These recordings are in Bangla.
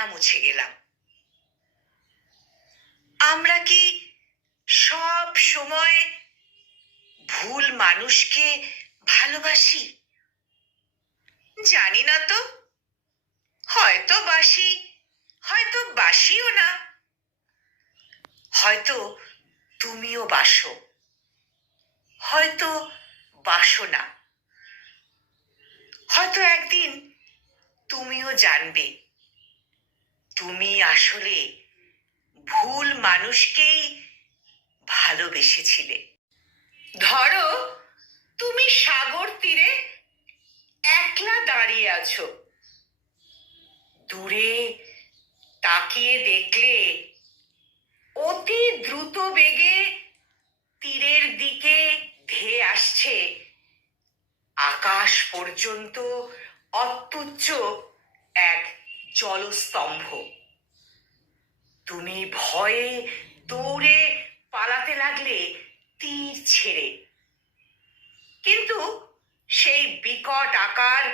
ছায়া মুছে গেলাম। আমরা কি সব সময় ভুল মানুষকে ভালোবাসি? জানি না তো, হয়তো বাসি, হয়তো বাসিও না। হয়তো তুমিও বাসো, হয়তো বাসো না। হয়তো একদিন তুমিও জানবে তুমি আসলে ভুল মানুষকেই ভালোবেসেছিলে। ধরো তুমি সাগর তীরে একলা দাঁড়িয়ে আছো। দূরে তাকিয়ে দেখলে অতি দ্রুত বেগে তীরের দিকে ধেয়ে আসছে আকাশ পর্যন্ত অত্যুচ্চ এক জলস্তম্ভ। তুমি ভয়ে দৌড়ে পালাতে লাগলে তীর ছেড়ে, কিন্তু সেই বিকট আকার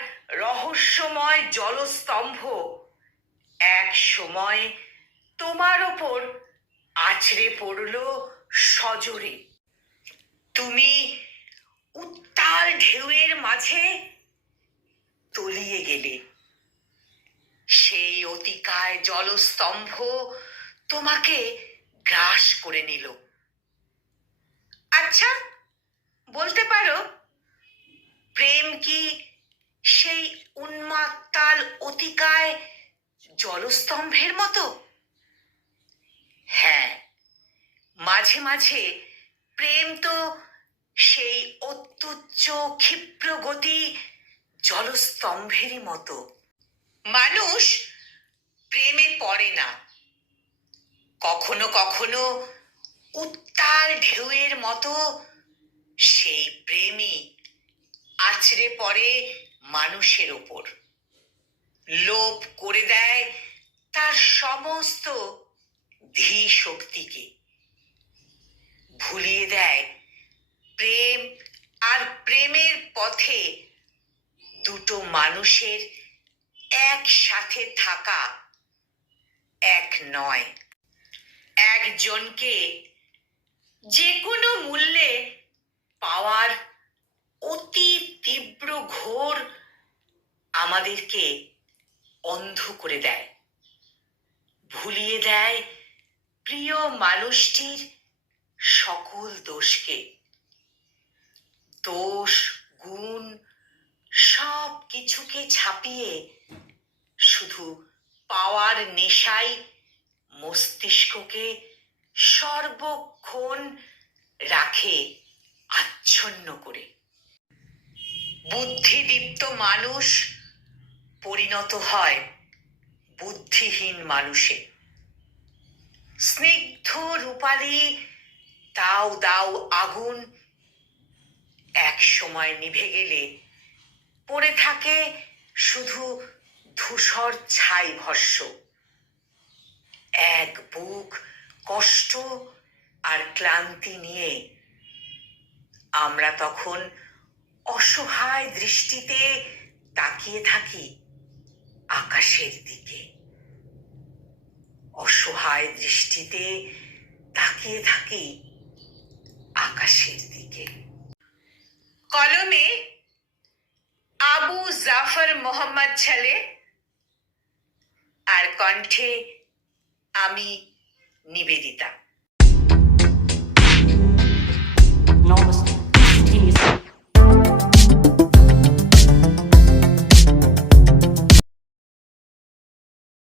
রহস্যময় জলস্তম্ভ এক সময় তোমার ওপর আছড়ে পড়ল সজোরে। তুমি উত্তাল ঢেউয়ের মাঝে তলিয়ে গেলে। সেই অতিকায় জলস্তম্ভ তোমাকে গ্রাস করে নিল। আচ্ছা, বলতে পারো, প্রেম কি সেই উন্মাত্তাল অতিকায় জলস্তম্ভের মতো? হ্যাঁ, মাঝে মাঝে প্রেম তো সেই অত্যুচ্চ ক্ষিপ্র গতি জলস্তম্ভেরই মতো। মানুষ প্রেমে পড়ে না, কখনো কখনো উত্তাল ঢেউয়ের মতো সেই প্রেমই আছড়ে পড়ে মানুষের ওপর। লোভ করে দেয় তার সমস্ত ধী শক্তিকে। ভুলিয়ে দেয় প্রেম আর প্রেমের পথে দুটো মানুষের একসাথে থাকা এক নয়। একজনকে যে কোনো মূল্যে পাওয়ার অতি তীব্র ঘোর আমাদেরকে অন্ধ করে দেয়। ভুলিয়ে দেয় প্রিয় মানুষটির সকল দোষকে। দোষ গুণ সব কিছুকে ছাপিয়ে শুধু পাওয়ার নেশাই মস্তিষ্ককে সর্বক্ষণ রাখে আচ্ছন্ন করে। বুদ্ধিদীপ্ত মানুষ পরিণত হয় বুদ্ধিহীন মানুষে। স্নিগ্ধ রূপালী দাউ দাউ আগুন এক সময় নিভে গেলে পড়ে থাকে শুধু ধূসর ছাই ভস্য। এক বুক কষ্ট আর ক্লান্তি নিয়ে আমরা তখন অসহায় দৃষ্টিতে তাকিয়ে থাকি আকাশের দিকে। অসহায় দৃষ্টিতে তাকিয়ে থাকি আকাশের দিকে। কলমে আবু জাফর মোহাম্মদ ছেলে, আর কণ্ঠে আমি নিবেদিতা।